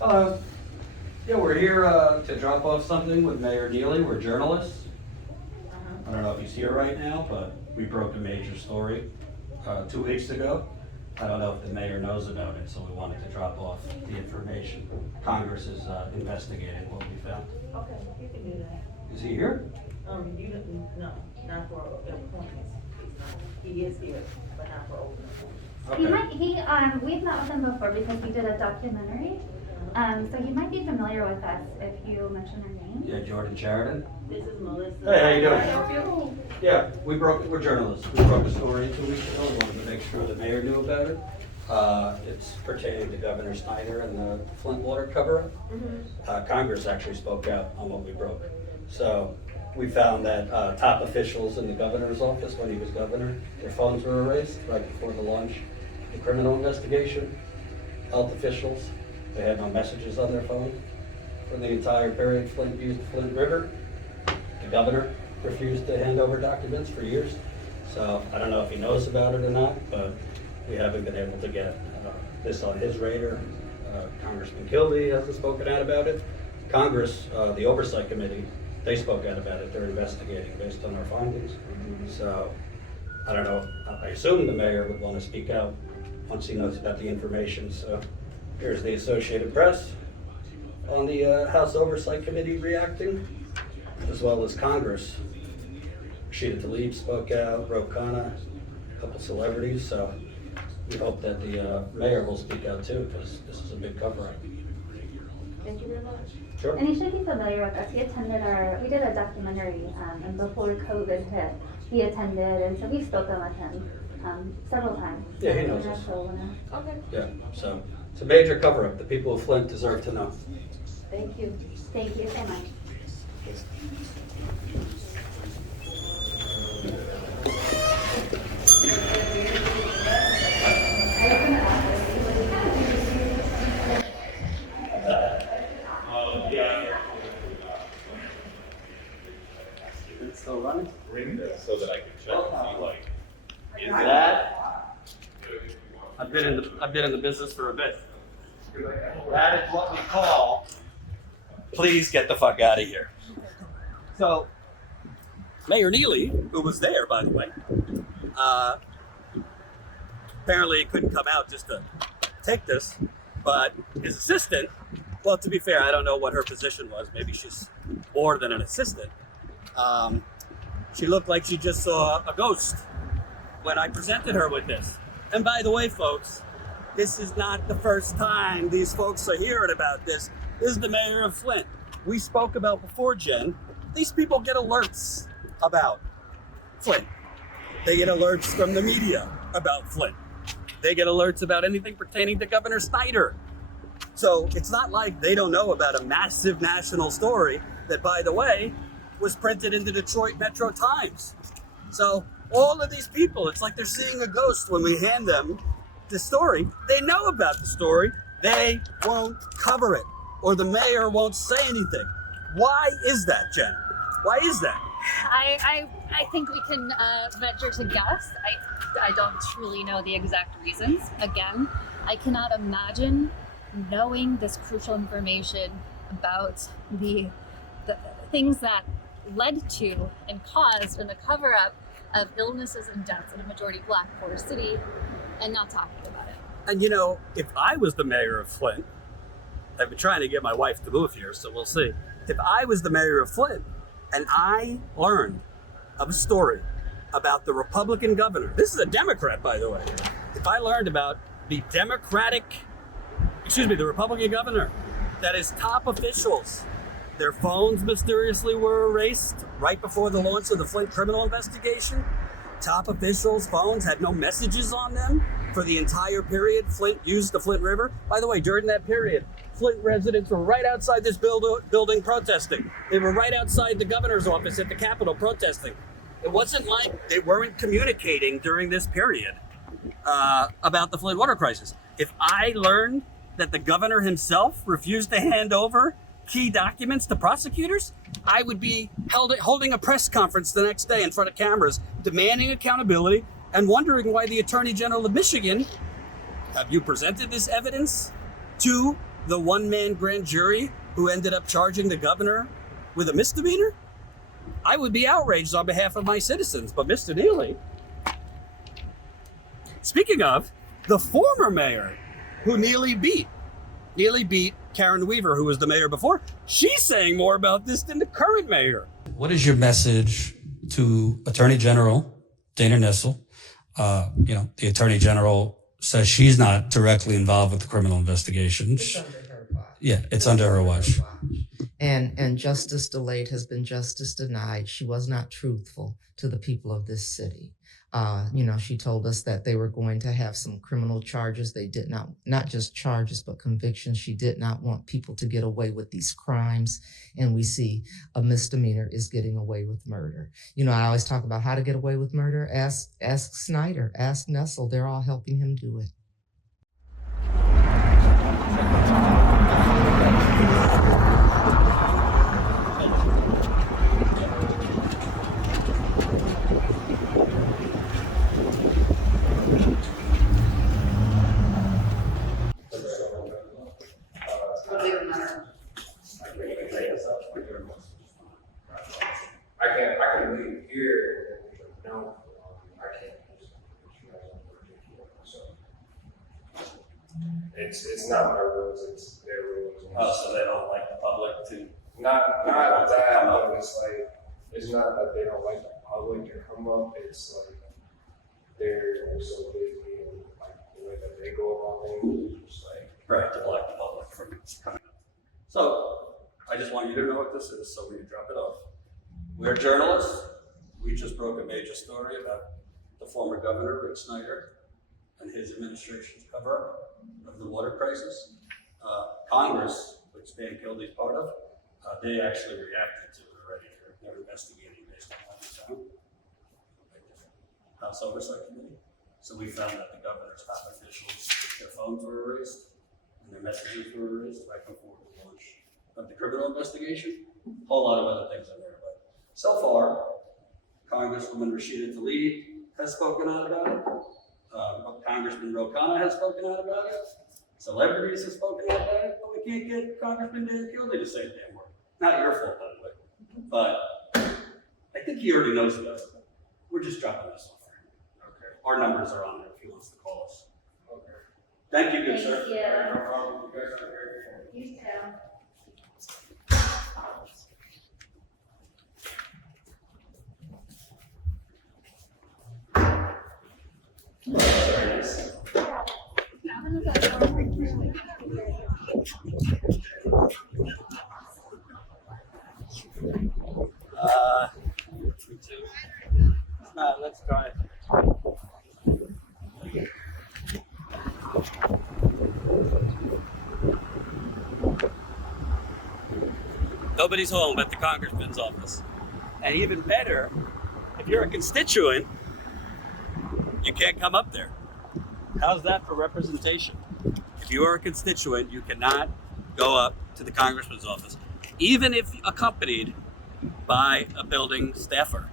Hello. Yeah, we're here to drop off something with Mayor Neeley. We're journalists. I don't know if he's here right now, but we broke a major story 2 weeks ago. I don't know if the mayor knows about it, so we wanted to drop off the information. Congress is investigating what we found. Okay, you can do that. Is he here? You didn't, no, not for appointments. He is here, but not for open appointments. Okay. We've met with him before because we did a documentary. So he might be familiar with us if you mention our name. Yeah, Jordan Sheridan. This is Melissa. Hey, how you doing? Can I help you? Yeah, we're journalists. We broke a story 2 weeks ago. We wanted to make sure the mayor knew about it. It's pertaining to Governor Snyder and the Flint water cover-up. Congress actually spoke out on what we broke. So we found that top officials in the governor's office, when he was governor, their phones were erased right before the launch of the criminal investigation. Health officials, they had no messages on their phone for the entire period Flint used the Flint River. The governor refused to hand over documents for years. So I don't know if he knows about it or not, but we haven't been able to get this on his radar. Congressman Kildee hasn't spoken out about it. Congress, the Oversight Committee, they spoke out about it. They're investigating based on our findings. So I don't know. I assume the mayor would want to speak out once he knows about the information. So here's the Associated Press on the House Oversight Committee reacting, as well as Congress. Rashida Tlaib spoke out, Ro Khanna, a couple celebrities. So we hope that the mayor will speak out too, because this is a big cover-up. Thank you very much. Sure. And he should be familiar with us. He attended we did a documentary, and before COVID hit, he attended, and so we've spoken with him several times. Yeah, he knows us. Okay, Yeah, so it's a major cover-up. The people of Flint deserve to know. thank you. Thank you so much. It's still running? Ring this so that I can check and see like, is That, I've been in the business for a bit. That is what we call, please get the fuck out of here. So, Mayor Neeley, who was there, by the way, apparently couldn't come out just to take this, but his assistant, well, to be fair, I don't know what her position was. Maybe she's more than an assistant. She looked like she just saw a ghost when I presented her with this. And by the way, folks, this is not the first time these folks are hearing about this. This is the mayor of Flint. We spoke about before, Jen. These people get alerts about Flint. They get alerts from the media about Flint. They get alerts about anything pertaining to Governor Snyder. So it's not like they don't know about a massive national story that, by the way, was printed in the Detroit Metro Times. So all of these people, it's like they're seeing a ghost when we hand them the story. They know about the story. They won't cover it, or the mayor won't say anything. Why is that, Jen? Why is that? I think we can venture to guess. I don't truly know the exact reasons. Again, I cannot imagine knowing this crucial information about the things that led to and caused in the cover-up of illnesses and deaths in a majority Black Forest city and not talking about it. And you know, if I was the mayor of Flint, I've been trying to get my wife to move here, so we'll see. If I was the mayor of Flint and I learned of a story about the Republican governor, this is a Democrat, by the way. If I learned about the Republican governor, that his top officials, their phones mysteriously were erased right before the launch of the Flint criminal investigation. Top officials' phones had no messages on them for the entire period Flint used the Flint River. By the way, during that period, Flint residents were right outside this building protesting. They were right outside the governor's office at the Capitol protesting. It wasn't like they weren't communicating during this period about the Flint water crisis. If I learned that the governor himself refused to hand over key documents to prosecutors, I would be holding a press conference the next day in front of cameras, demanding accountability and wondering why the Attorney General of Michigan, have you presented this evidence to the one-man grand jury who ended up charging the governor with a misdemeanor? I would be outraged on behalf of my citizens, but Mr. Neeley. Speaking of, the former mayor who Neeley beat Karen Weaver, who was the mayor before. She's saying more about this than the current mayor. What is your message to Attorney General Dana Nessel? The Attorney General says she's not directly involved with the criminal investigation. It's under her watch. Yeah, it's under her watch. And justice delayed has been justice denied. She was not truthful to the people of this city. She told us that they were going to have some criminal charges. They did not just charges, but convictions. She did not want people to get away with these crimes. And we see a misdemeanor is getting away with murder. I always talk about how to get away with murder. Ask Snyder, ask Nessel. They're all helping him do it. I can leave here, no, I can't. So, it's not my rules, it's their rules. Oh, so they don't like the public to. Not that, but it's not that they don't like the public to come up, it's like, they're so busy and like the way that they go about things, it's just like. Right, to block the public from coming up. So, I just want you to know what this is, so we can drop it off. We're journalists. We just broke a major story about the former governor, Rick Snyder, and his administration's cover-up of the water crisis. Congress, which Dan Kildee's part of, they actually reacted to it already. They're investigating based on what we found. House Oversight Committee. So we found that the governor's top officials, their phones were erased and their messages were erased right before the launch of the criminal investigation. A whole lot of other things in there, but so far, Congresswoman Rashida Tlaib has spoken out about it. Congressman Ro Khanna has spoken out about it. Celebrities have spoken out about it, but we can't get Congressman Dan Kildee to say a damn word. Not your fault, by the way, but I think he already knows about it. We're just dropping this off for him. Okay. Our numbers are on there if he wants to call us. Okay. Thank you, good sir. Yeah. No problem, you guys are very You too. Very nice. Me too. Let's try it. Nobody's home at the congressman's office. And even better, if you're a constituent, you can't come up there. How's that for representation? If you are a constituent, you cannot go up to the congressman's office, even if accompanied by a building staffer,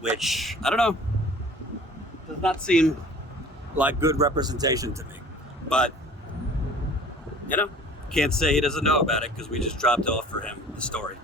which, I don't know, does not seem like good representation to me. But, can't say he doesn't know about it because we just dropped off for him the story.